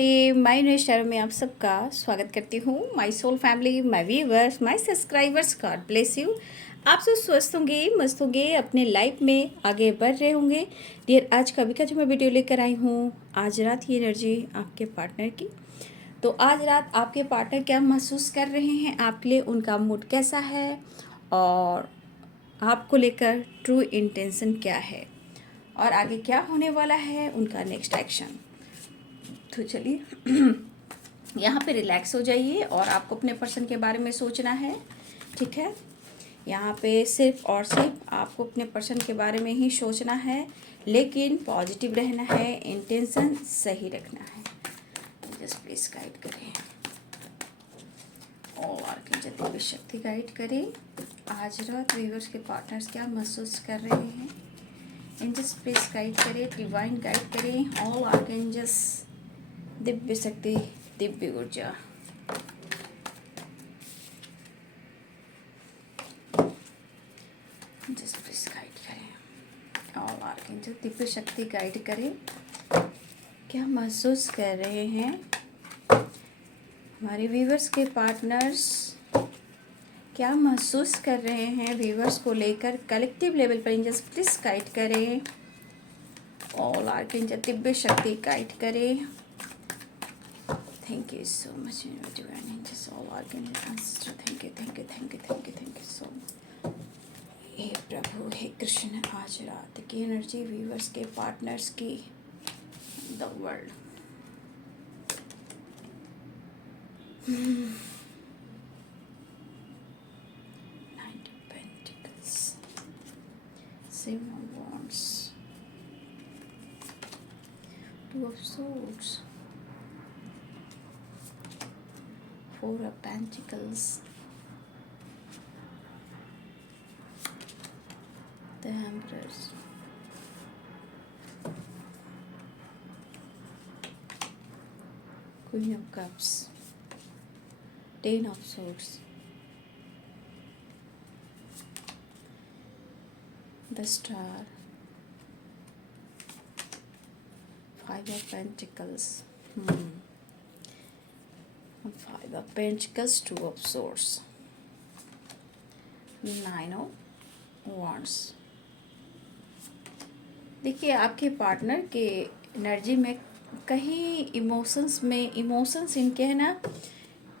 नमस्ते, my new star में आप सबका स्वागत करती हूँ। My soul family, my viewers, my subscribers, God bless you. आप सब स्वस्थ होंगे, मस्त होंगे, अपने लाइफ में आगे बढ़ रहे होंगे। डियर, आज कभी का जो मैं वीडियो लेकर आई हूँ, आज रात की एनर्जी आपके पार्टनर की। तो आज रात आपके पार्टनर क्या महसूस कर रहे हैं आपके लिए, उनका मूड कैसा है और आपको लेकर ट्रू इंटेंशन क्या है और आगे क्या होने वाला है, उनका नेक्स्ट एक्शन। तो चलिए यहाँ पे रिलैक्स हो जाइए और आपको अपने पर्सन के बारे में सोचना है, ठीक है। यहाँ पे सिर्फ और सिर्फ आपको अपने पर्सन के बारे में ही सोचना है, लेकिन पॉजिटिव रहना है, इंटेंशन सही रखना है। जस्ट प्लीज गाइड करें और जितनी भी शक्ति गाइड करें। आज रात व्यूअर्स के पार्टनर्स क्या महसूस कर रहे हैं, एंजल्स प्लीज गाइड करें, डिवाइन गाइड करें। ऑल आर्कएंजल्स, दिव्य शक्ति, दिव्य ऊर्जा, जस्ट प्लीज गाइड करें। ऑल आर्कएंजल दिव्य शक्ति गाइड करें। क्या महसूस कर रहे हैं हमारे व्यूवर्स के पार्टनर्स, क्या महसूस कर रहे हैं व्यूवर्स को लेकर कलेक्टिव लेवल पर। एंजल्स प्लीज गाइड करें। ऑल आर्कएंजल दिव्य शक्ति गाइड करें। Thank you so much, divine angels, all archangels, ancestors. Thank you, thank you, thank you, thank you, thank you so much. हे प्रभु, हे कृष्ण, आज रात की एनर्जी व्यूवर्स के partners की, the world. Night of pentacles, seven of wands, two of swords, Four of Pentacles, the Emperors, Queen of Cups, Ten of Swords, the Star, Five of Pentacles, Five of Pentacles, Two of Swords, Nine of Wands। देखिए, आपके partner के energy में कहीं emotions इनके है ना,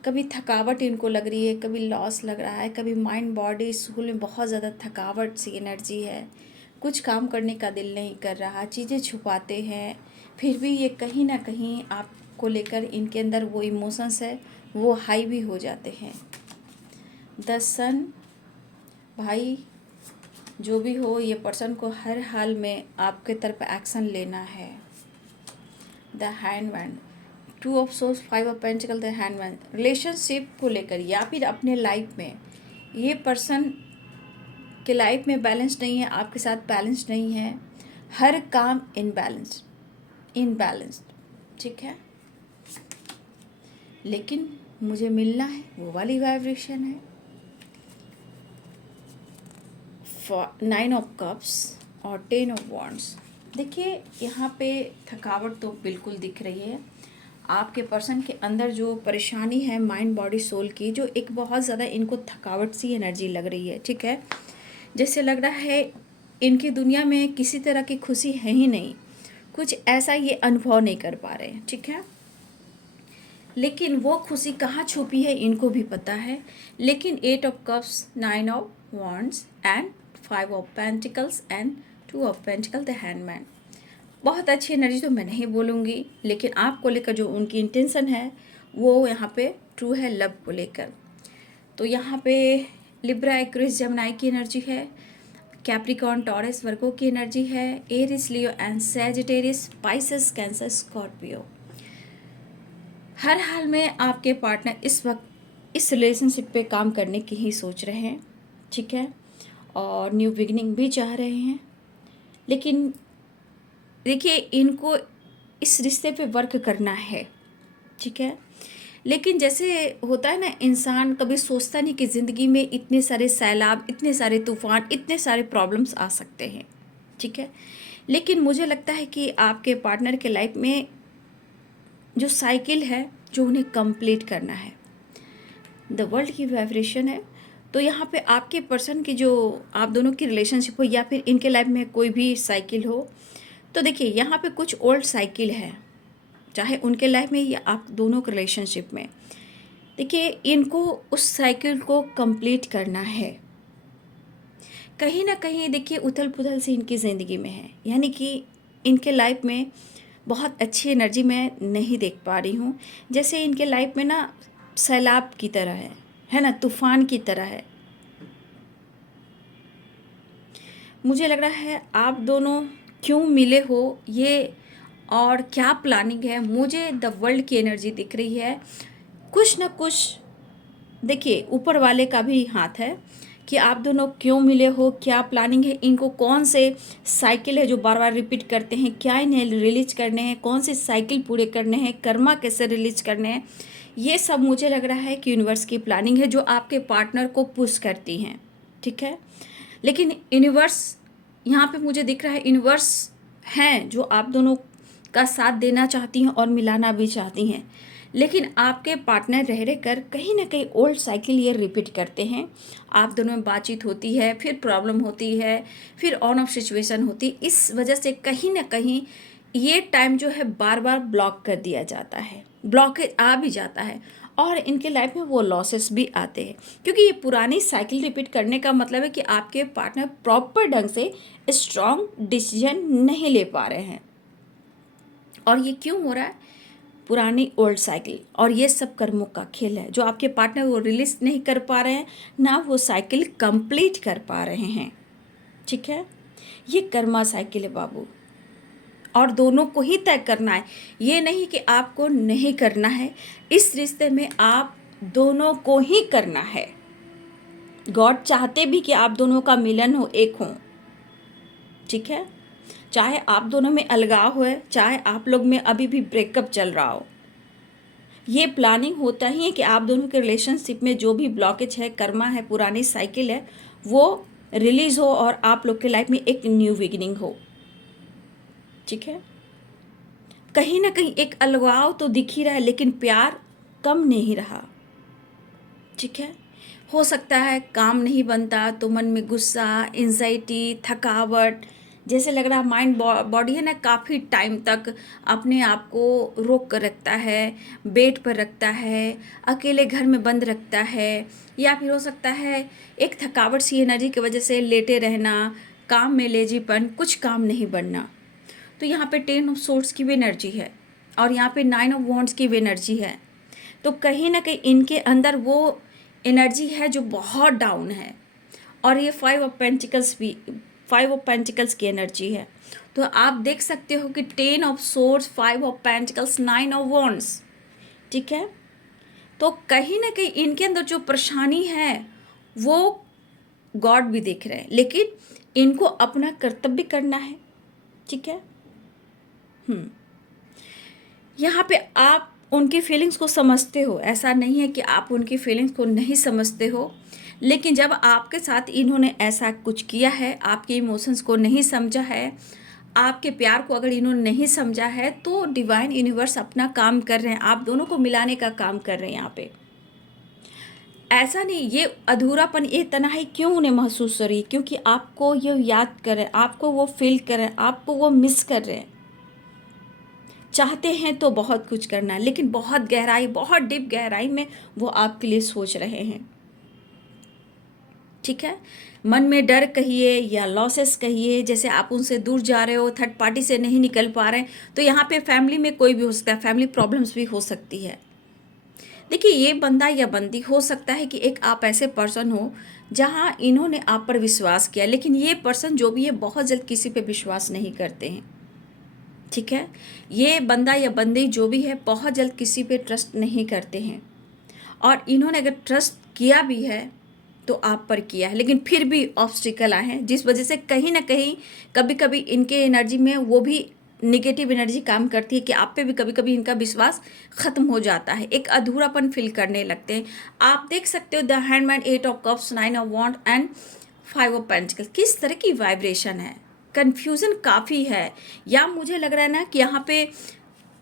कभी थकावट इनको लग रही है, कभी लॉस लग रहा है, कभी माइंड बॉडी सोल में बहुत ज़्यादा थकावट सी एनर्जी है। कुछ काम करने का दिल नहीं कर रहा, चीज़ें छुपाते हैं, फिर भी ये कहीं ना कहीं आपको लेकर इनके अंदर वो इमोशंस है वो हाई भी हो जाते हैं। द सन, भाई जो भी हो, ये पर्सन को हर हाल में आपके तरफ एक्शन लेना है। The handman, two of source, five of pentacle, the handman. Relationship को लेकर या फिर अपने लाइफ में ये पर्सन के लाइफ में बैलेंस नहीं है, आपके साथ बैलेंस नहीं है, हर काम इनबैलेंस्ड, ठीक है। लेकिन मुझे मिलना है वो वाली वाइब्रेशन है। नाइन ऑफ कप्स और टेन ऑफ वॉन्ड्स। देखिए, यहाँ पे थकावट तो बिल्कुल दिख रही है। आपके पर्सन के अंदर जो परेशानी है माइंड बॉडी सोल की, जो एक बहुत ज़्यादा इनको थकावट सी एनर्जी लग रही है, ठीक है। जैसे लग रहा है इनकी दुनिया में किसी तरह की खुशी है ही नहीं, कुछ ऐसा ये अनुभव नहीं कर पा रहे हैं, ठीक है। लेकिन वो खुशी कहाँ छुपी है इनको भी पता है। लेकिन eight of cups, nine of wands and five of pentacles and two of pentacle, the hangman. बहुत अच्छी एनर्जी तो मैं नहीं बोलूँगी, लेकिन आपको लेकर जो उनकी इंटेंशन है वो यहाँ पे ट्रू है, लव को लेकर। तो यहाँ पे लिब्रा, एक्वेरियस, जेमिनी की एनर्जी है, कैप्रिकॉर्न, टॉरस, वर्गो की एनर्जी है, Aries, Leo and Sagittarius, Pisces, Cancer, Scorpio. हर हाल में आपके पार्टनर इस वक्त इस रिलेशनशिप पे काम करने की ही सोच रहे हैं, ठीक है, और न्यू बिगिनिंग भी चाह रहे हैं। लेकिन देखिए, इनको इस रिश्ते पे वर्क करना है, ठीक है। लेकिन जैसे होता है ना, इंसान कभी सोचता नहीं कि ज़िंदगी में इतने सारे सैलाब, इतने सारे तूफान, इतने सारे प्रॉब्लम्स आ सकते हैं, ठीक है। लेकिन मुझे लगता है कि आपके पार्टनर के लाइफ में जो साइकिल है जो उन्हें कंप्लीट करना है। द वर्ल्ड की वाइब्रेशन है। तो यहाँ पे आपके पर्सन की जो आप दोनों की रिलेशनशिप हो या फिर इनके लाइफ में कोई भी साइकिल हो, तो देखिए यहाँ पे कुछ ओल्ड साइकिल है, चाहे उनके लाइफ में या आप दोनों के रिलेशनशिप में। देखिए इनको उस साइकिल को कंप्लीट करना है। कहीं ना कहीं देखिए उथल पुथल सी इनकी ज़िंदगी में है, यानी कि इनके लाइफ में बहुत अच्छी एनर्जी मैं नहीं देख पा रही हूँ। जैसे इनके लाइफ में ना सैलाब की तरह है ना, तूफान की तरह है। मुझे लग रहा है आप दोनों क्यों मिले हो ये और क्या प्लानिंग है, मुझे द वर्ल्ड की एनर्जी दिख रही है। कुछ ना कुछ देखिए ऊपर वाले का भी हाथ है कि आप दोनों क्यों मिले हो, क्या प्लानिंग है, इनको कौन से साइकिल है जो बार बार रिपीट करते हैं, क्या इन्हें रिलीज करने हैं, कौन से साइकिल पूरे करने हैं, कर्मा कैसे रिलीज करने हैं, ये सब मुझे लग रहा है कि यूनिवर्स की प्लानिंग है जो आपके पार्टनर को पुश करती हैं। ठीक है, लेकिन यूनिवर्स यहाँ पे मुझे दिख रहा है, यूनिवर्स हैं जो आप दोनों का साथ देना चाहती हैं और मिलाना भी चाहती हैं, लेकिन आपके पार्टनर रह रह कर कहीं ना कहीं ओल्ड साइकिल ये रिपीट करते हैं। आप दोनों में बातचीत होती है, फिर प्रॉब्लम होती है, फिर ऑन ऑफ सिचुएशन होती है। इस वजह से कहीं ना कहीं ये टाइम जो है बार बार ब्लॉक कर दिया जाता है, ब्लॉकेज आ भी जाता है और इनके लाइफ में वो लॉसेस भी आते हैं, क्योंकि ये पुरानी साइकिल रिपीट करने का मतलब है कि आपके पार्टनर प्रॉपर ढंग से स्ट्रॉन्ग डिसीजन नहीं ले पा रहे हैं। और ये क्यों हो रहा है? पुरानी ओल्ड साइकिल, और ये सब कर्मों का खेल है जो आपके पार्टनर वो रिलीज नहीं कर पा रहे हैं, ना वो साइकिल कंप्लीट कर पा रहे हैं। ठीक है, ये कर्मा साइकिल है बाबू, और दोनों को ही तय करना है। ये नहीं कि आपको नहीं करना है, इस रिश्ते में आप दोनों को ही करना है। गॉड चाहते भी कि आप दोनों का मिलन हो, एक हो। ठीक है, चाहे आप दोनों में अलगाव हो, चाहे आप लोग में अभी भी ब्रेकअप चल रहा हो, ये प्लानिंग होता ही है कि आप दोनों के रिलेशनशिप में जो भी ब्लॉकेज है, कर्मा है, पुरानी साइकिल है, वो रिलीज हो और आप लोग के लाइफ में एक न्यू बिगिनिंग हो। ठीक है, कहीं ना कहीं एक अलगाव तो दिख ही रहा है, लेकिन प्यार कम नहीं रहा। ठीक है, हो सकता है काम नहीं बनता तो मन में गुस्सा, एंजाइटी, थकावट, जैसे लग रहा माइंड बॉडी है ना काफ़ी टाइम तक अपने आप को रोक कर रखता है, बेड पर रखता है, अकेले घर में बंद रखता है, या फिर हो सकता है एक थकावट सी एनर्जी की वजह से लेटे रहना, काम में लेजीपन, कुछ काम नहीं बनना। तो यहाँ पे 10 ऑफ सोर्ड्स की भी एनर्जी है और यहाँ पे 9 ऑफ वॉन्ड्स की भी एनर्जी है। तो कहीं ना कहीं इनके अंदर वो एनर्जी है जो बहुत डाउन है, और ये 5 ऑफ पेंटिकल्स की एनर्जी है। तो आप देख सकते हो कि 10 of swords, 5 of pentacles, 9 of wands. ठीक है, तो कहीं ना कहीं इनके अंदर जो परेशानी है वो गॉड भी देख रहे हैं, लेकिन इनको अपना कर्तव्य करना है। ठीक है, यहाँ पे आप उनकी फीलिंग्स को समझते हो, ऐसा नहीं है कि आप उनकी फीलिंग्स को नहीं समझते हो, लेकिन जब आपके साथ इन्होंने ऐसा कुछ किया है, आपके इमोशंस को नहीं समझा है, आपके प्यार को अगर इन्होंने नहीं समझा है, तो डिवाइन यूनिवर्स अपना काम कर रहे हैं, आप दोनों को मिलाने का काम कर रहे हैं। यहाँ पे ऐसा नहीं, ये अधूरापन, ये तन्हाई क्यों उन्हें महसूस हो रही है? क्योंकि आपको ये याद कर रहे हैं, आपको वो फील कर रहे हैं, आपको वो मिस कर रहे हैं। चाहते हैं तो बहुत कुछ करना है, लेकिन बहुत गहराई, बहुत डीप गहराई में वो आपके लिए सोच रहे हैं। ठीक है, मन में डर कहिए या लॉसेस कहिए, जैसे आप उनसे दूर जा रहे हो, थर्ड पार्टी से नहीं निकल पा रहे हैं, तो यहाँ पे फैमिली में कोई भी हो सकता है, फैमिली प्रॉब्लम्स भी हो सकती है। देखिए ये बंदा या बंदी हो सकता है कि एक आप ऐसे पर्सन हो जहाँ इन्होंने आप पर विश्वास किया, लेकिन ये पर्सन जो भी है बहुत जल्द किसी पे विश्वास नहीं करते हैं। ठीक है, ये बंदा या बंदी जो भी है बहुत जल्द किसी पे ट्रस्ट नहीं करते हैं, और इन्होंने अगर ट्रस्ट किया भी है तो आप पर किया है, लेकिन फिर भी ऑब्स्टिकल आए हैं, जिस वजह से कहीं ना कहीं कभी कभी इनके एनर्जी में वो भी निगेटिव एनर्जी काम करती है कि आप पे भी कभी कभी इनका विश्वास ख़त्म हो जाता है, एक अधूरापन फील करने लगते हैं। आप देख सकते हो the hangman, 8 of cups, 9 of wand and 5 of pentacles, किस तरह की वाइब्रेशन है। कन्फ्यूज़न काफ़ी है, या मुझे लग रहा है ना कि यहाँ पे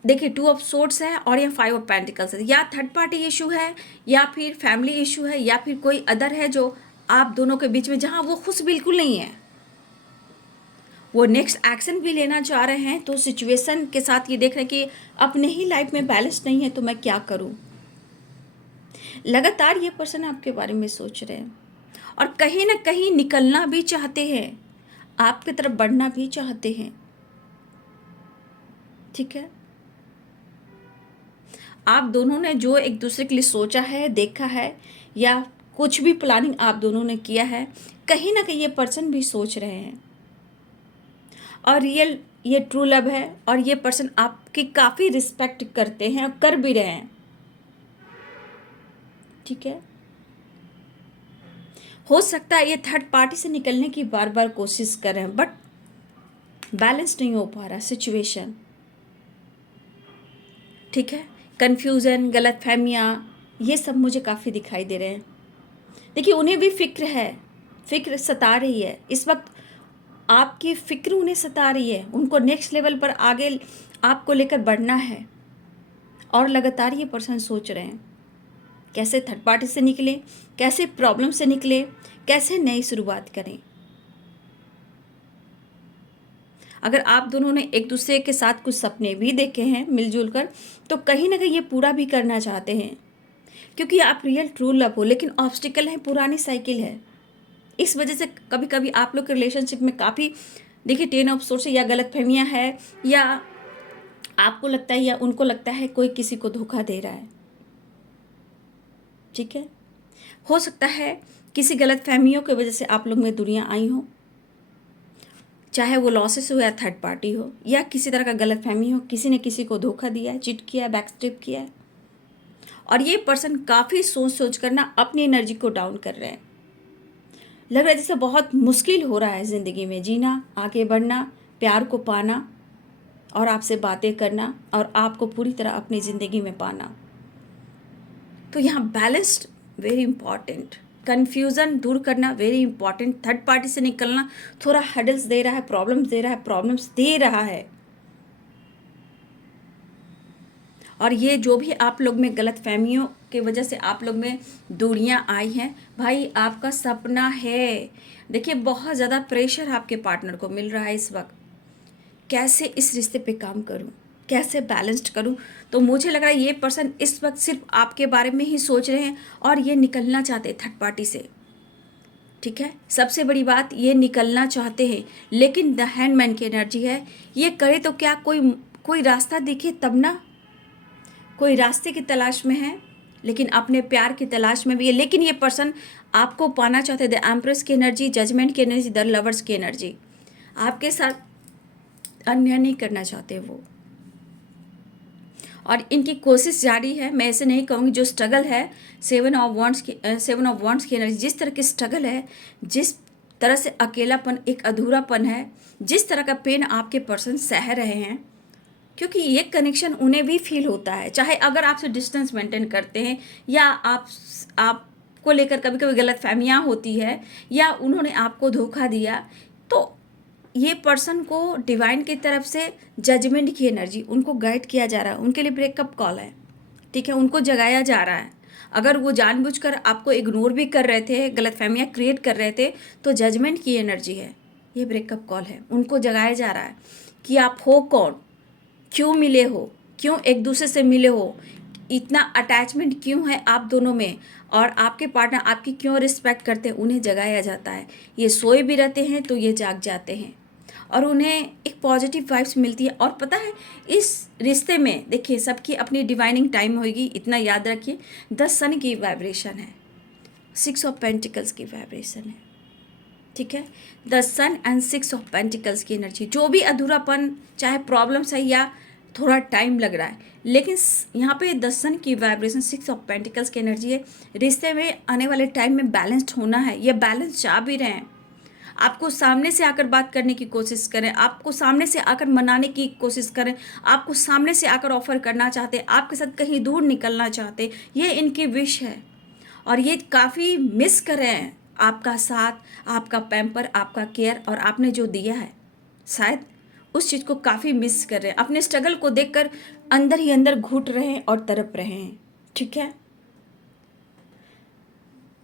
देखिए 2 ऑफ सोर्ड्स है और यहाँ 5 ऑफ पेंटिकल्स है। या थर्ड पार्टी इशू है, या फिर फैमिली इशू है, या फिर कोई अदर है जो आप दोनों के बीच में, जहाँ वो खुश बिल्कुल नहीं है, वो नेक्स्ट एक्शन भी लेना चाह रहे हैं। तो सिचुएशन के साथ ये देख रहे हैं कि अपने ही लाइफ में बैलेंस नहीं है, तो मैं क्या करूं। लगातार ये पर्सन आपके बारे में सोच रहे हैं और कहीं ना कहीं निकलना भी चाहते हैं, आपकी तरफ बढ़ना भी चाहते हैं। ठीक है, आप दोनों ने जो एक दूसरे के लिए सोचा है, देखा है, या कुछ भी प्लानिंग आप दोनों ने किया है, कहीं ना कहीं ये पर्सन भी सोच रहे हैं। और रियल ये ट्रू लव है, और ये पर्सन आपकी काफ़ी रिस्पेक्ट करते हैं और कर भी रहे हैं। ठीक है, हो सकता है ये थर्ड पार्टी से निकलने की बार बार कोशिश कर रहे हैं, बट बैलेंस नहीं हो पा रहा सिचुएशन। ठीक है, कन्फ्यूज़न, गलतफहमियाँ, ये सब मुझे काफ़ी दिखाई दे रहे हैं। देखिए उन्हें भी फिक्र है, फिक्र सता रही है इस वक्त, आपकी फिक्र उन्हें सता रही है। उनको नेक्स्ट लेवल पर आगे आपको लेकर बढ़ना है, और लगातार ये पर्सन सोच रहे हैं कैसे थर्ड पार्टी से निकले, कैसे प्रॉब्लम से निकले, कैसे नई शुरुआत करें। अगर आप दोनों ने एक दूसरे के साथ कुछ सपने भी देखे हैं मिलजुल कर, तो कहीं ना कहीं ये पूरा भी करना चाहते हैं, क्योंकि आप रियल ट्रू लव हो। लेकिन ऑब्स्टिकल है, पुरानी साइकिल है, इस वजह से कभी कभी आप लोग के रिलेशनशिप में काफ़ी, देखिए 10 ऑफ सोर्स, या गलतफहमियां है, या आपको लगता है या उनको लगता है कोई किसी को धोखा दे रहा है। ठीक है, हो सकता है किसी गलतफहमियों की वजह से आप लोग में दूरियां आई हो, चाहे वो लॉसेस हो या थर्ड पार्टी हो, या किसी तरह का गलतफहमी हो, किसी ने किसी को धोखा दिया है, चिट किया है, बैकस्टेप किया है। और ये पर्सन काफ़ी सोच सोच कर ना अपनी एनर्जी को डाउन कर रहे हैं। लग रहा है जैसे बहुत मुश्किल हो रहा है ज़िंदगी में जीना, आगे बढ़ना, प्यार को पाना, और आपसे बातें करना, और आपको पूरी तरह अपनी ज़िंदगी में पाना। तो यहाँ बैलेंस्ड वेरी इंपॉर्टेंट, कन्फ्यूज़न दूर करना वेरी इंपॉर्टेंट। थर्ड पार्टी से निकलना थोड़ा हडल्स दे रहा है, प्रॉब्लम्स दे रहा है। और ये जो भी आप लोग में गलत फहमियों की वजह से आप लोग में दूरियां आई हैं, भाई आपका सपना है। देखिए बहुत ज़्यादा प्रेशर आपके पार्टनर को मिल रहा है इस वक्त, कैसे इस रिश्ते पे काम करूं, कैसे बैलेंस्ड करूं। तो मुझे लग रहा है ये पर्सन इस वक्त सिर्फ आपके बारे में ही सोच रहे हैं, और ये निकलना चाहते हैं थर्ड पार्टी से। ठीक है, सबसे बड़ी बात, ये निकलना चाहते हैं, लेकिन द हैंडमैन की एनर्जी है, ये करे तो क्या कोई रास्ता दिखे तब ना। कोई रास्ते की तलाश में है, लेकिन अपने प्यार की तलाश में भी है। लेकिन ये पर्सन आपको पाना चाहते हैं, द एम्प्रेस की एनर्जी, जजमेंट की एनर्जी, द लवर्स की एनर्जी। आपके साथ अन्याय नहीं करना चाहते वो, और इनकी कोशिश जारी है। मैं ऐसे नहीं कहूँगी, जो स्ट्रगल है, 7 ऑफ वॉन्ड्स की एनर्जी, जिस तरह की स्ट्रगल है, जिस तरह से अकेलापन, एक अधूरापन है, जिस तरह का पेन आपके पर्सन सह रहे हैं, क्योंकि ये कनेक्शन उन्हें भी फील होता है, चाहे अगर आपसे डिस्टेंस मेंटेन करते हैं, या आपको लेकर कभी कभी गलत फहमियाँ होती है, या उन्होंने आपको धोखा दिया, तो ये पर्सन को डिवाइन की तरफ से जजमेंट की एनर्जी, उनको गाइड किया जा रहा है, उनके लिए ब्रेकअप कॉल है। ठीक है, उनको जगाया जा रहा है। अगर वो जानबूझकर आपको इग्नोर भी कर रहे थे, गलतफहमियां क्रिएट कर रहे थे, तो जजमेंट की एनर्जी है, ये ब्रेकअप कॉल है। उनको जगाया जा रहा है कि आप हो कौन, क्यों मिले हो, क्यों एक दूसरे से मिले हो, इतना अटैचमेंट क्यों है आप दोनों में, और आपके पार्टनर आपकी क्यों रिस्पेक्ट करते हैं, उन्हें जगाया जाता है। ये सोए भी रहते हैं तो ये जाग जाते हैं, और उन्हें एक पॉजिटिव वाइब्स मिलती है। और पता है इस रिश्ते में, देखिए सबकी अपनी डिवाइनिंग टाइम होगी, इतना याद रखिए। 10 सन की वाइब्रेशन है, 6 ऑफ पेंटिकल्स की वाइब्रेशन है। ठीक है, the sun and 6 of pentacles की एनर्जी, जो भी अधूरापन, चाहे प्रॉब्लम्स है या थोड़ा टाइम लग रहा है, लेकिन यहाँ पे 10 सन की वाइब्रेशन, 6 ऑफ पेंटिकल्स की एनर्जी है। रिश्ते में आने वाले टाइम में बैलेंस्ड होना है, ये बैलेंस चाह भी रहे हैं। आपको सामने से आकर बात करने की कोशिश करें, आपको सामने से आकर मनाने की कोशिश करें, आपको सामने से आकर ऑफर करना चाहते, आपके साथ कहीं दूर निकलना चाहते, ये इनकी विश है। और ये काफ़ी मिस कर रहे हैं आपका साथ, आपका पैम्पर, आपका केयर, और आपने जो दिया है, शायद उस चीज़ को काफ़ी मिस कर रहे हैं, अपने स्ट्रगल को देखकर अंदर ही अंदर घुट रहे हैं और तड़प रहे हैं। ठीक है,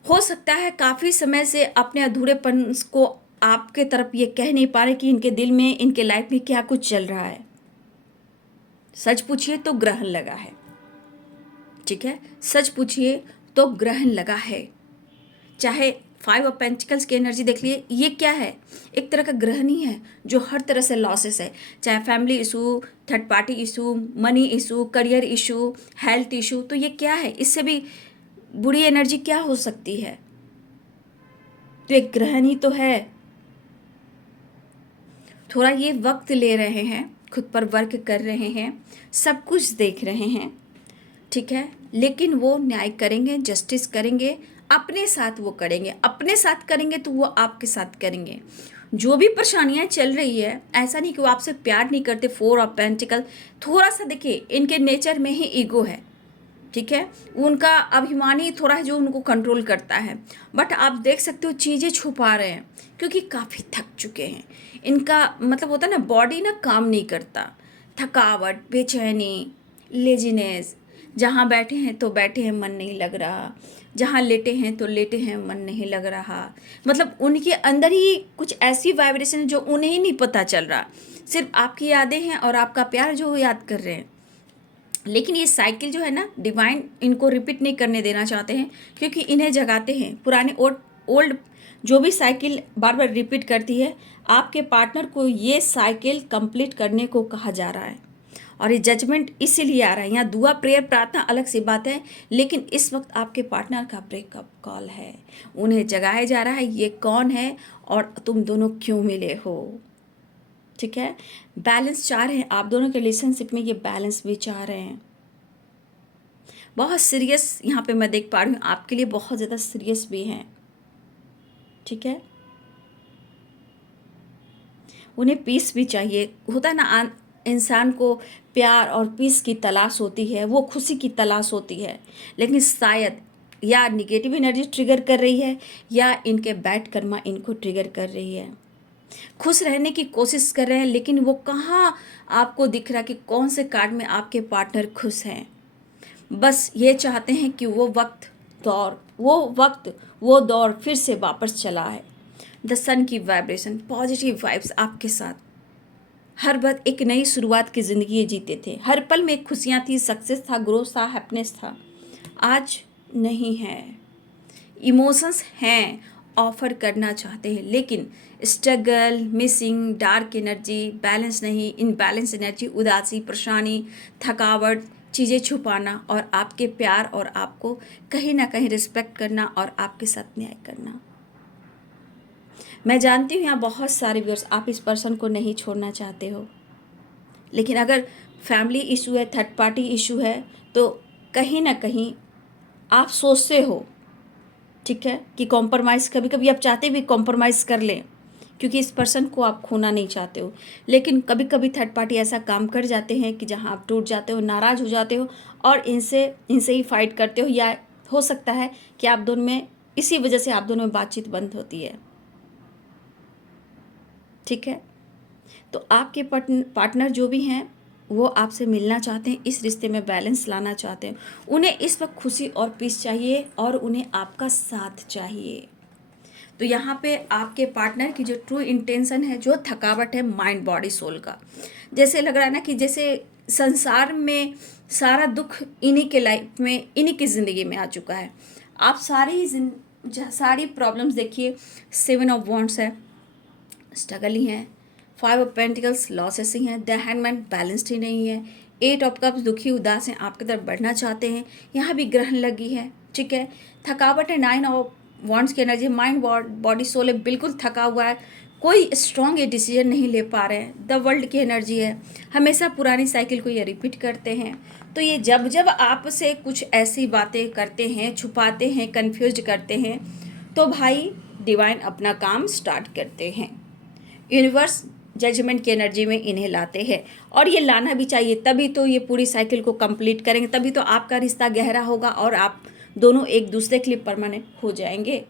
हो सकता है काफ़ी समय से अपने अधूरेपन को आपके तरफ ये कह नहीं पा रहे कि इनके दिल में, इनके लाइफ में क्या कुछ चल रहा है। सच पूछिए तो ग्रहण लगा है। ठीक है, सच पूछिए तो ग्रहण लगा है। चाहे 5 ऑफ पेंटिकल्स की एनर्जी देख लिए, ये क्या है, एक तरह का ग्रहण ही है जो हर तरह से लॉसेस है, चाहे family issue, third party issue, money issue, career issue, health issue. तो ये क्या है, इससे भी बुरी एनर्जी क्या हो सकती है। तो एक ग्रहण ही तो है। थोड़ा ये वक्त ले रहे हैं, खुद पर वर्क कर रहे हैं, सब कुछ देख रहे हैं। ठीक है, लेकिन वो न्याय करेंगे, जस्टिस करेंगे, अपने साथ वो करेंगे, अपने साथ करेंगे तो वो आपके साथ करेंगे। जो भी परेशानियां चल रही है, ऐसा नहीं कि वो आपसे प्यार नहीं करते। 4 ऑफ पेंटिकल, थोड़ा सा देखिए इनके नेचर में ही ईगो है। ठीक है, उनका अभिमानी थोड़ा है जो उनको कंट्रोल करता है। बट आप देख सकते हो चीज़ें छुपा रहे हैं क्योंकि काफ़ी थक चुके हैं। इनका मतलब होता है ना, बॉडी ना काम नहीं करता, थकावट, बेचैनी, लेजीनेस। जहाँ बैठे हैं तो बैठे हैं, मन नहीं लग रहा, जहाँ लेटे हैं तो लेटे हैं, मन नहीं लग रहा। मतलब उनके अंदर ही कुछ ऐसी वाइब्रेशन है जो उन्हें ही नहीं पता चल रहा, सिर्फ आपकी यादें हैं और आपका प्यार जो वो याद कर रहे हैं। लेकिन ये साइकिल जो है ना, डिवाइन इनको रिपीट नहीं करने देना चाहते हैं क्योंकि इन्हें जगाते हैं। पुराने ओल्ड जो भी साइकिल बार बार रिपीट करती है, आपके पार्टनर को ये साइकिल कंप्लीट करने को कहा जा रहा है और ये जजमेंट इसीलिए आ रहा है। यहाँ दुआ, प्रेयर, प्रार्थना अलग सी बात है, लेकिन इस वक्त आपके पार्टनर का ब्रेकअप कॉल है। उन्हें जगाया जा रहा है, ये कौन है और तुम दोनों क्यों मिले हो। ठीक है, बैलेंस चाह रहे हैं आप दोनों के रिलेशनशिप में, ये बैलेंस भी चाह रहे हैं। बहुत सीरियस यहाँ पे मैं देख पा रही हूँ, आपके लिए बहुत ज़्यादा सीरियस भी हैं। ठीक है, उन्हें पीस भी चाहिए। होता है ना, इंसान को प्यार और पीस की तलाश होती है, वो खुशी की तलाश होती है। लेकिन शायद या निगेटिव एनर्जी ट्रिगर कर रही है या इनके बैड कर्मा इनको ट्रिगर कर रही है। खुश रहने की कोशिश कर रहे हैं, लेकिन वो कहाँ आपको दिख रहा कि कौन से कार्ड में आपके पार्टनर खुश हैं। बस ये चाहते हैं कि वो दौर फिर से वापस चला है। द सन की वाइब्रेशन, पॉजिटिव वाइब्स आपके साथ। हर बार एक नई शुरुआत की ज़िंदगी ये जीते थे, हर पल में खुशियाँ थी, सक्सेस था, ग्रोथ था, हैप्पीनेस था। आज नहीं है। इमोशंस हैं, ऑफर करना चाहते हैं, लेकिन struggle, missing, dark energy, balance नहीं, इनबैलेंस एनर्जी, उदासी, परेशानी, थकावट, चीज़ें छुपाना और आपके प्यार और आपको कहीं ना कहीं रिस्पेक्ट करना और आपके साथ न्याय करना। मैं जानती हूँ यहाँ बहुत सारे व्यूअर्स, आप इस पर्सन को नहीं छोड़ना चाहते हो, लेकिन अगर फैमिली इशू है, थर्ड पार्टी इशू है, तो कहीं ना कहीं आप सोचते हो, ठीक है, कि कॉम्प्रोमाइज़, कभी कभी आप चाहते भी कॉम्प्रोमाइज़ कर लें क्योंकि इस पर्सन को आप खोना नहीं चाहते हो। लेकिन कभी कभी थर्ड पार्टी ऐसा काम कर जाते हैं कि जहां आप टूट जाते हो, नाराज़ हो जाते हो और इनसे ही फाइट करते हो, या हो सकता है कि आप दोनों में, इसी वजह से आप दोनों में बातचीत बंद होती है। ठीक है, तो आपके पार्टनर जो भी हैं वो आपसे मिलना चाहते हैं, इस रिश्ते में बैलेंस लाना चाहते हैं। उन्हें इस वक्त खुशी और पीस चाहिए और उन्हें आपका साथ चाहिए। तो यहाँ पे आपके पार्टनर की जो ट्रू इंटेंशन है, जो थकावट है माइंड बॉडी सोल का, जैसे लग रहा है ना कि जैसे संसार में सारा दुख इन्हीं के लाइफ में, इन्हीं की ज़िंदगी में आ चुका है। आप सारी प्रॉब्लम्स देखिए, 7 ऑफ वॉन्ड्स है, स्ट्रगल ही है, 5 ऑफ पेंटिकल्स लॉसेस ही हैं, द हैंगमैन बैलेंस्ड ही नहीं है, 8 ऑफ कप्स दुखी उदास हैं, आपकी तरफ बढ़ना चाहते हैं, यहाँ भी ग्रहण लगी है। ठीक है, थकावट है, 9 ऑफ वॉन्ड्स की एनर्जी, माइंड बॉडी सोल है, बिल्कुल थका हुआ है, कोई स्ट्रॉन्ग ये डिसीजन नहीं ले पा रहे हैं। द वर्ल्ड की एनर्जी है, हमेशा पुरानी साइकिल को ये रिपीट करते हैं। तो ये जब जब आपसे कुछ ऐसी बातें करते हैं, छुपाते हैं, कन्फ्यूज करते हैं, तो भाई डिवाइन अपना काम स्टार्ट करते हैं। यूनिवर्स जजमेंट की एनर्जी में इन्हें लाते हैं और ये लाना भी चाहिए, तभी तो ये पूरी साइकिल को कंप्लीट करेंगे, तभी तो आपका रिश्ता गहरा होगा और आप दोनों एक दूसरे के लिए परमानेंट हो जाएंगे।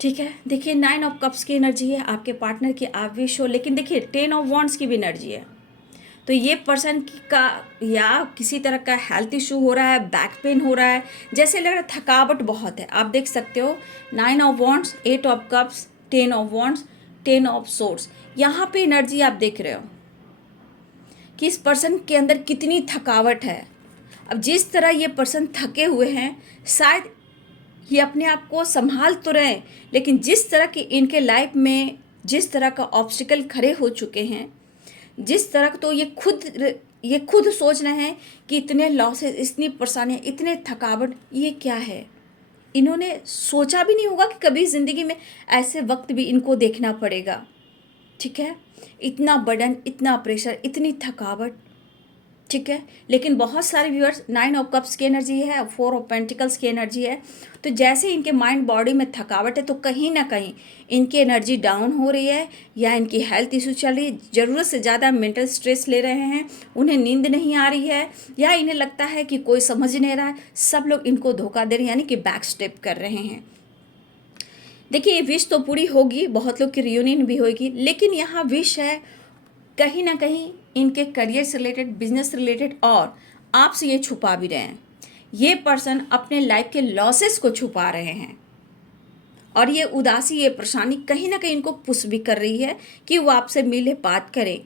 ठीक है, देखिए 9 ऑफ कप्स की एनर्जी है आपके पार्टनर की, आप विश हो, लेकिन देखिए 10 ऑफ वॉन्ड्स की भी एनर्जी है। तो ये पर्सन का या किसी तरह का हेल्थ इशू हो रहा है, बैक पेन हो रहा है, जैसे लग रहा है थकावट बहुत है। आप देख सकते हो 9 of wands, 8 of cups, 10 of wands, 10 of swords. यहाँ पे एनर्जी आप देख रहे हो कि इस पर्सन के अंदर कितनी थकावट है। अब जिस तरह ये पर्सन थके हुए हैं, शायद ये अपने आप को संभाल तो रहे हैं, लेकिन जिस तरह की इनके लाइफ में जिस तरह का ऑब्स्टिकल खड़े हो चुके हैं, जिस तरह, तो ये खुद सोच रहे हैं कि इतने लॉसेस, इतनी परेशानियाँ, इतने थकावट, ये क्या है। इन्होंने सोचा भी नहीं होगा कि कभी ज़िंदगी में ऐसे वक्त भी इनको देखना पड़ेगा। ठीक है, इतना बर्डन, इतना प्रेशर, इतनी थकावट। ठीक है, लेकिन बहुत सारे व्यूअर्स 9 ऑफ कप्स की एनर्जी है, 4 ऑफ पेंटिकल्स की एनर्जी है। तो जैसे इनके माइंड बॉडी में थकावट है, तो कहीं ना कहीं इनकी एनर्जी डाउन हो रही है, या इनकी हेल्थ इशू चल रही है, ज़रूरत से ज़्यादा मेंटल स्ट्रेस ले रहे हैं, उन्हें नींद नहीं आ रही है, या इन्हें लगता है कि कोई समझ नहीं रहा है, सब लोग इनको धोखा दे रहे हैं, यानी कि बैक स्टेप कर रहे हैं। देखिए विश तो पूरी होगी, बहुत लोग की रियूनियन भी होगी, लेकिन यहाँ विश है कहीं ना कहीं इनके करियर से रिलेटेड, बिजनेस से रिलेटेड, और आपसे ये छुपा भी रहे हैं। ये पर्सन अपने लाइफ के लॉसेस को छुपा रहे हैं, और ये उदासी, ये परेशानी कहीं ना कहीं इनको पुश भी कर रही है कि वो आपसे मिले, बात करें।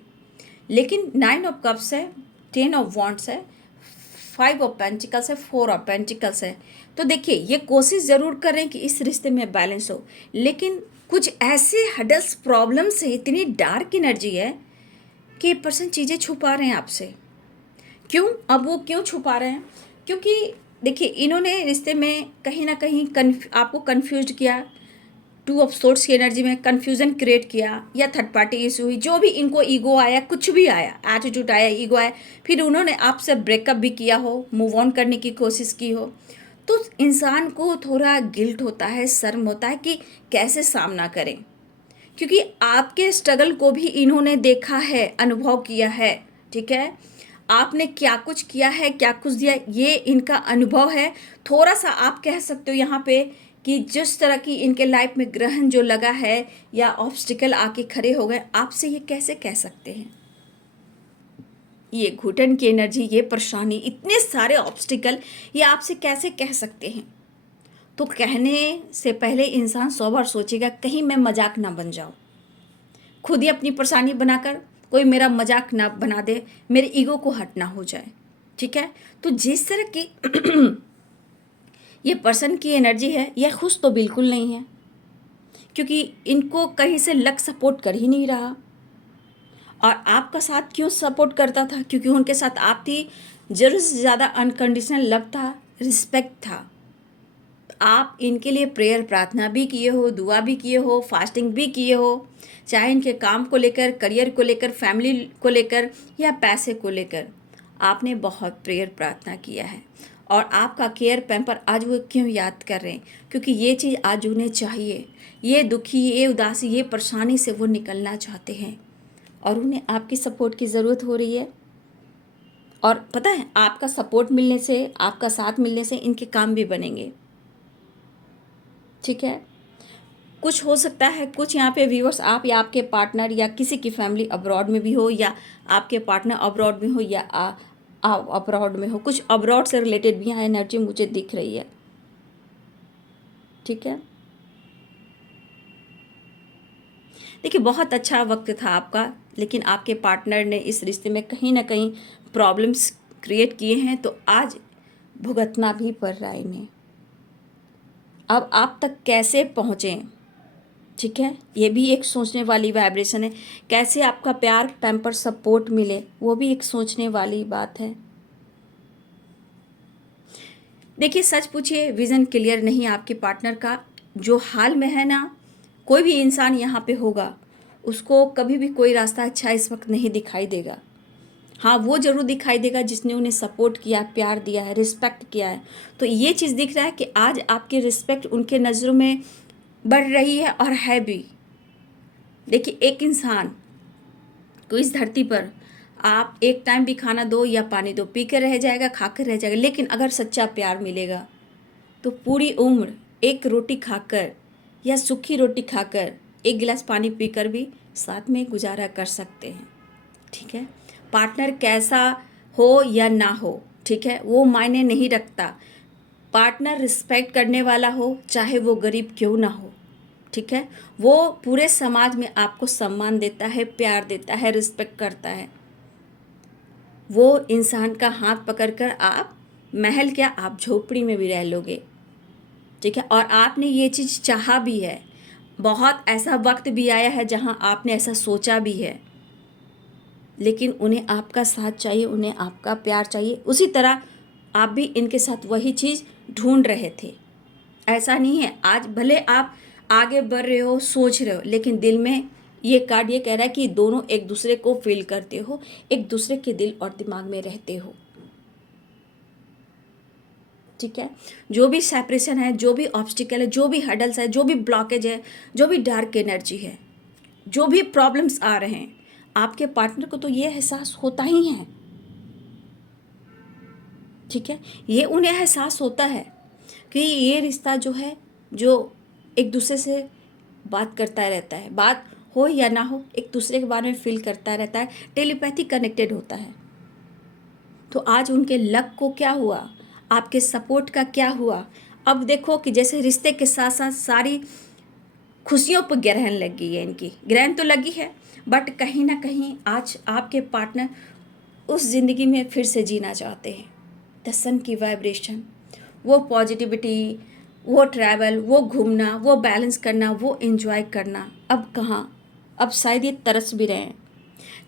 लेकिन 9 ऑफ कप्स है, 10 ऑफ वॉन्ड्स है, 5 ऑफ पेंटिकल्स है, 4 ऑफ पेंटिकल्स है। तो देखिए ये कोशिश ज़रूर करें कि इस रिश्ते में बैलेंस हो, लेकिन कुछ ऐसे हडल्स, प्रॉब्लम्स है, इतनी डार्क एनर्जी है कि ये पर्सन चीज़ें छुपा रहे हैं आपसे। क्यों? अब वो क्यों छुपा रहे हैं? क्योंकि देखिए इन्होंने रिश्ते में कहीं ना कहीं आपको कन्फ्यूज किया, 2 ऑफ सोर्ड्स की एनर्जी में कन्फ्यूज़न क्रिएट किया, या थर्ड पार्टी इशू हुई, जो भी इनको ईगो आया, कुछ भी आया, एटीट्यूड आया, ईगो आया, फिर उन्होंने आपसे ब्रेकअप भी किया हो, मूव ऑन करने की कोशिश की हो, तो इंसान को थोड़ा गिल्ट होता है, शर्म होता है कि कैसे सामना करें, क्योंकि आपके स्ट्रगल को भी इन्होंने देखा है, अनुभव किया है। ठीक है, आपने क्या कुछ किया है, क्या कुछ दिया, ये इनका अनुभव है। थोड़ा सा आप कह सकते हो यहाँ पे कि जिस तरह की इनके लाइफ में ग्रहण जो लगा है, या ऑब्स्टिकल आके खड़े हो गए, आपसे ये कैसे कह सकते हैं। ये घुटन की एनर्जी, ये परेशानी, इतने सारे ऑब्स्टिकल, ये आपसे कैसे कह सकते हैं। तो कहने से पहले इंसान 100 बार सोचेगा कहीं मैं मजाक ना बन जाऊं, खुद ही अपनी परेशानी बनाकर कोई मेरा मजाक ना बना दे, मेरे ईगो को हट ना हो जाए। ठीक है, तो जिस तरह की ये पर्सन की एनर्जी है, यह खुश तो बिल्कुल नहीं है, क्योंकि इनको कहीं से लक सपोर्ट कर ही नहीं रहा। और आपका साथ क्यों सपोर्ट करता था? क्योंकि उनके साथ आप थी, ज़रूरत से ज़्यादा अनकंडीशनल लव था, रिस्पेक्ट था। आप इनके लिए प्रेयर, प्रार्थना भी किए हो, दुआ भी किए हो, फास्टिंग भी किए हो, चाहे इनके काम को लेकर, करियर को लेकर, फैमिली को लेकर, या पैसे को लेकर, आपने बहुत प्रेयर, प्रार्थना किया है। और आपका केयर पैम्पर आज वो क्यों याद कर रहे हैं? क्योंकि ये चीज़ आज उन्हें चाहिए। ये दुखी, ये उदासी, ये परेशानी से वो निकलना चाहते हैं, और उन्हें आपकी सपोर्ट की ज़रूरत हो रही है। और पता है, आपका सपोर्ट मिलने से, आपका साथ मिलने से इनके काम भी बनेंगे। ठीक है, कुछ हो सकता है, कुछ यहाँ पे व्यूअर्स, आप या आपके पार्टनर या किसी की फैमिली अब्रॉड में भी हो, या आपके पार्टनर अब्रॉड में हो, या अब्रॉड में हो, कुछ अब्रॉड से रिलेटेड भी यहाँ एनर्जी मुझे दिख रही है। ठीक है, देखिए बहुत अच्छा वक्त था आपका, लेकिन आपके पार्टनर ने इस रिश्ते में कहीं ना कहीं प्रॉब्लम्स क्रिएट किए हैं, तो आज भुगतना भी पड़ रहा है इन्हें। अब आप तक कैसे पहुँचें? ठीक है, ये भी एक सोचने वाली वाइब्रेशन है। कैसे आपका प्यार, पैम्पर, सपोर्ट मिले, वो भी एक सोचने वाली बात है। देखिए सच पूछिए, विज़न क्लियर नहीं आपके पार्टनर का, जो हाल में है ना, कोई भी इंसान यहाँ पे होगा, उसको कभी भी कोई रास्ता अच्छा इस वक्त नहीं दिखाई देगा। हाँ, वो ज़रूर दिखाई देगा जिसने उन्हें सपोर्ट किया, प्यार दिया है, रिस्पेक्ट किया है। तो ये चीज़ दिख रहा है कि आज आपकी रिस्पेक्ट उनके नज़रों में बढ़ रही है, और है भी। देखिए एक इंसान को इस धरती पर आप एक टाइम भी खाना दो या पानी दो, पी कर रह जाएगा, खा कर रह जाएगा, लेकिन अगर सच्चा प्यार मिलेगा तो पूरी उम्र एक रोटी खाकर या सूखी रोटी खाकर, एक गिलास पानी पीकर भी साथ में गुजारा कर सकते हैं। ठीक है, पार्टनर कैसा हो या ना हो, ठीक है, वो मायने नहीं रखता। पार्टनर रिस्पेक्ट करने वाला हो, चाहे वो गरीब क्यों ना हो, ठीक है, वो पूरे समाज में आपको सम्मान देता है, प्यार देता है, रिस्पेक्ट करता है। वो इंसान का हाथ पकड़कर आप महल क्या, आप झोपड़ी में भी रह लोगे। ठीक है, और आपने ये चीज़ चाहा भी है। बहुत ऐसा वक्त भी आया है जहाँ आपने ऐसा सोचा भी है, लेकिन उन्हें आपका साथ चाहिए, उन्हें आपका प्यार चाहिए। उसी तरह आप भी इनके साथ वही चीज़ ढूंढ रहे थे। ऐसा नहीं है, आज भले आप आगे बढ़ रहे हो, सोच रहे हो, लेकिन दिल में ये कार्ड ये कह रहा है कि दोनों एक दूसरे को फील करते हो, एक दूसरे के दिल और दिमाग में रहते हो। ठीक है, जो भी सेपरेशन है, जो भी ऑब्स्टिकल है, जो भी हडल्स है, जो भी ब्लॉकेज है, जो भी डार्क एनर्जी है, जो भी प्रॉब्लम्स आ रहे हैं, आपके पार्टनर को तो ये एहसास होता ही है। ठीक है, ये उन्हें एहसास होता है कि ये रिश्ता जो है, जो एक दूसरे से बात करता रहता है, बात हो या ना हो, एक दूसरे के बारे में फील करता रहता है, टेलीपैथी कनेक्टेड होता है। तो आज उनके लक को क्या हुआ, आपके सपोर्ट का क्या हुआ। अब देखो कि जैसे रिश्ते के साथ साथ सारी खुशियों पर ग्रहण लग गई है, इनकी ग्रहण तो लगी है, बट कहीं ना कहीं आज आपके पार्टनर उस ज़िंदगी में फिर से जीना चाहते हैं। द सन की वाइब्रेशन, वो पॉजिटिविटी, वो ट्रैवल, वो घूमना, वो बैलेंस करना, वो एंजॉय करना, अब कहाँ। अब शायद ये तरस भी रहे हैं,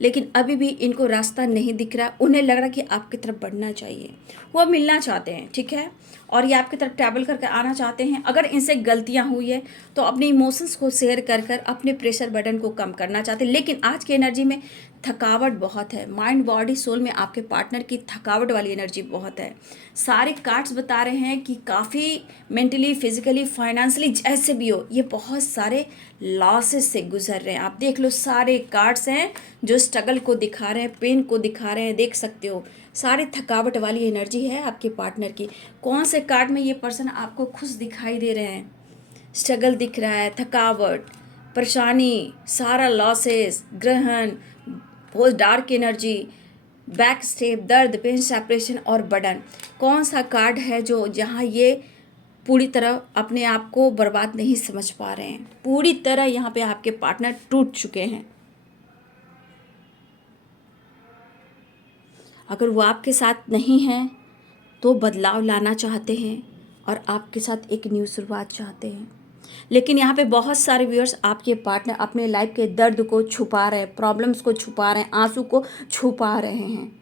लेकिन अभी भी इनको रास्ता नहीं दिख रहा। उन्हें लग रहा कि आपकी तरफ बढ़ना चाहिए, वो मिलना चाहते हैं, ठीक है, और ये आपकी तरफ ट्रैवल करके आना चाहते हैं। अगर इनसे गलतियां हुई है तो अपने इमोशंस को शेयर कर कर अपने प्रेशर बर्डन को कम करना चाहते हैं। लेकिन आज की एनर्जी में थकावट बहुत है, माइंड बॉडी सोल में आपके पार्टनर की थकावट वाली एनर्जी बहुत है। सारे कार्ड्स बता रहे हैं कि काफ़ी मेंटली, फिजिकली, फाइनेंशियली, जैसे भी हो, ये बहुत सारे लॉसेस से गुजर रहे हैं। आप देख लो, सारे कार्ड्स हैं जो स्ट्रगल को दिखा रहे हैं, पेन को दिखा रहे हैं, देख सकते हो। सारी थकावट वाली एनर्जी है आपके पार्टनर की। कौन से कार्ड में ये पर्सन आपको खुश दिखाई दे रहे हैं? स्ट्रगल दिख रहा है, थकावट, परेशानी, सारा लॉसेस, ग्रहण, बहुत डार्क एनर्जी, बैक स्टेप, दर्द, पेन, सेपरेशन और बर्डन। कौन सा कार्ड है जो जहाँ ये पूरी तरह अपने आप को बर्बाद नहीं समझ पा रहे हैं? पूरी तरह यहाँ पे आपके पार्टनर टूट चुके हैं। अगर वो आपके साथ नहीं हैं तो बदलाव लाना चाहते हैं और आपके साथ एक न्यू शुरुआत चाहते हैं। लेकिन यहाँ पे बहुत सारे व्यूअर्स, आपके पार्टनर अपने लाइफ के दर्द को छुपा रहे हैं, प्रॉब्लम्स को छुपा रहे हैं, आंसू को छुपा रहे हैं,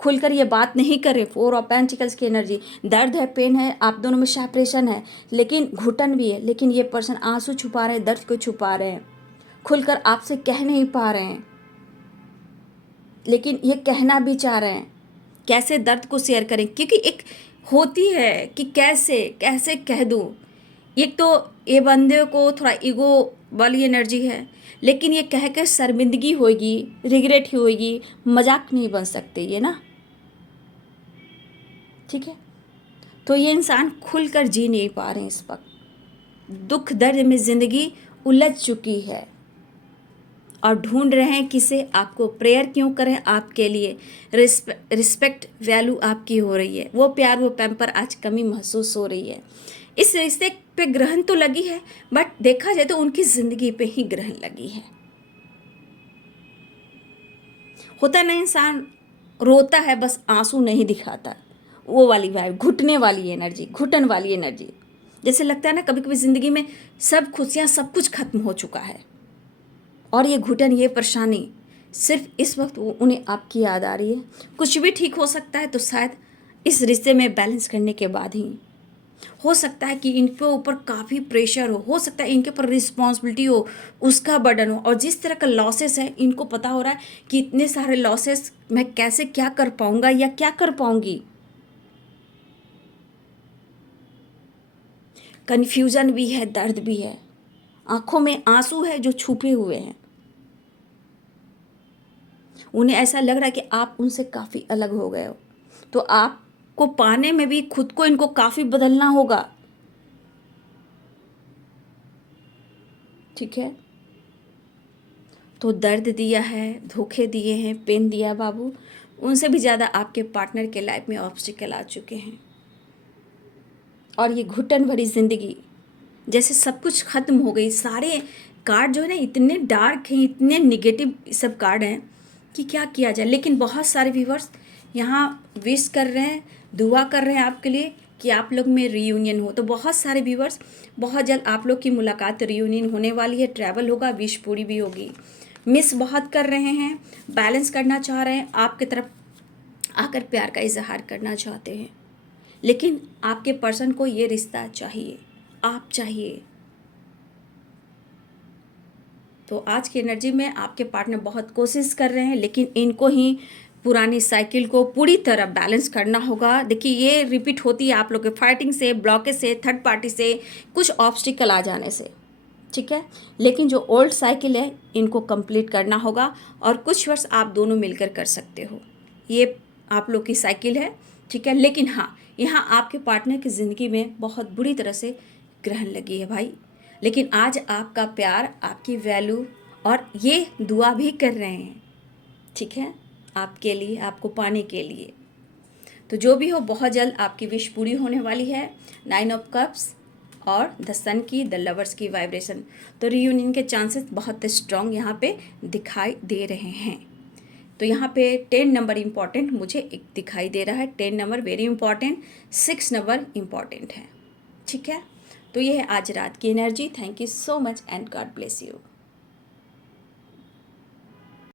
खुलकर ये बात नहीं कर रहे। फोर ऑफ पेंटिकल्स की एनर्जी, दर्द है, पेन है, आप दोनों में सेपरेशन है, लेकिन घुटन भी है, लेकिन ये पर्सन आंसू छुपा रहे हैं, दर्द को छुपा रहे हैं, खुलकर आपसे कह नहीं पा रहे हैं, लेकिन ये कहना भी चाह रहे हैं। कैसे दर्द को शेयर करें, क्योंकि एक होती है कि कैसे कैसे कह दूँ। एक तो ये बंदे को थोड़ा ईगो वाली एनर्जी है, लेकिन ये कह के शर्मिंदगी होगी, रिग्रेट ही होगी, मजाक नहीं बन सकते ये ना। ठीक है, तो ये इंसान खुलकर जी नहीं पा रहे हैं इस वक्त। दुख दर्द में ज़िंदगी उलझ चुकी है और ढूंढ रहे हैं किसे, आपको प्रेयर क्यों करें आपके लिए। रिस्पेक्ट वैल्यू आपकी हो रही है, वो प्यार, वो पैम्पर आज कमी महसूस हो रही है। इस रिश्ते पे ग्रहण तो लगी है, बट देखा जाए तो उनकी ज़िंदगी पे ही ग्रहण लगी है। होता नहीं, इंसान रोता है बस आंसू नहीं दिखाता, वो वाली वाइब, घुटने वाली एनर्जी, घुटन वाली एनर्जी। जैसे लगता है ना कभी कभी ज़िंदगी में सब खुशियाँ, सब कुछ खत्म हो चुका है और ये घुटन, ये परेशानी सिर्फ इस वक्त उन्हें आपकी याद आ रही है। कुछ भी ठीक हो सकता है तो शायद इस रिश्ते में बैलेंस करने के बाद ही हो सकता है कि इनके ऊपर काफ़ी प्रेशर हो सकता है इनके ऊपर रिस्पॉन्सिबिलिटी हो, उसका बर्डन हो, और जिस तरह का लॉसेस है इनको पता हो रहा है कि इतने सारे लॉसेस मैं कैसे क्या कर पाऊंगा या क्या कर पाऊंगी। कन्फ्यूज़न भी है, दर्द भी है, आंखों में आंसू है जो छुपे हुए हैं। उन्हें ऐसा लग रहा है कि आप उनसे काफ़ी अलग हो गए हो, तो आपको पाने में भी खुद को इनको काफ़ी बदलना होगा। ठीक है। तो दर्द दिया है, धोखे दिए हैं, पेन दिया बाबू, उनसे भी ज़्यादा आपके पार्टनर के लाइफ में ऑब्स्टिकल आ चुके हैं। और ये घुटन भरी ज़िंदगी, जैसे सब कुछ ख़त्म हो गई। सारे कार्ड जो है ना इतने डार्क हैं, इतने निगेटिव सब कार्ड हैं कि क्या किया जाए। लेकिन बहुत सारे व्यूवर्स यहाँ विश कर रहे हैं, दुआ कर रहे हैं आपके लिए कि आप लोग में रीयूनियन हो। तो बहुत सारे व्यूवर्स, बहुत जल्द आप लोग की मुलाकात, रीयूनियन होने वाली है, ट्रैवल होगा, विश पूरी भी होगी। मिस बहुत कर रहे हैं, बैलेंस करना चाह रहे हैं, आपकी तरफ आकर प्यार का इजहार करना चाहते हैं। लेकिन आपके पर्सन को ये रिश्ता चाहिए, आप चाहिए। तो आज की एनर्जी में आपके पार्टनर बहुत कोशिश कर रहे हैं, लेकिन इनको ही पुरानी साइकिल को पूरी तरह बैलेंस करना होगा। देखिए ये रिपीट होती है आप लोग के फाइटिंग से, ब्लॉकेज से, थर्ड पार्टी से, कुछ ऑब्स्टिकल आ जाने से, ठीक है। लेकिन जो ओल्ड साइकिल है इनको कंप्लीट करना होगा और कुछ वर्ष आप दोनों मिलकर कर सकते हो। ये आप लोग की साइकिल है, ठीक है। लेकिन हाँ, यहाँ आपके पार्टनर की ज़िंदगी में बहुत बुरी तरह से ग्रहण लगी है भाई। लेकिन आज आपका प्यार, आपकी वैल्यू और ये दुआ भी कर रहे हैं, ठीक है, आपके लिए, आपको पाने के लिए। तो जो भी हो, बहुत जल्द आपकी विश पूरी होने वाली है। 9 ऑफ कप्स और द सन की, द लवर्स की वाइब्रेशन। तो रीयूनियन के चांसेस बहुत स्ट्रॉन्ग यहाँ पे दिखाई दे रहे हैं। तो यहाँ पे 10 नंबर इम्पॉर्टेंट मुझे एक दिखाई दे रहा है। 10 number very important, 6 number important है, ठीक है। तो ये है आज रात की energy. Thank you so much and God bless you.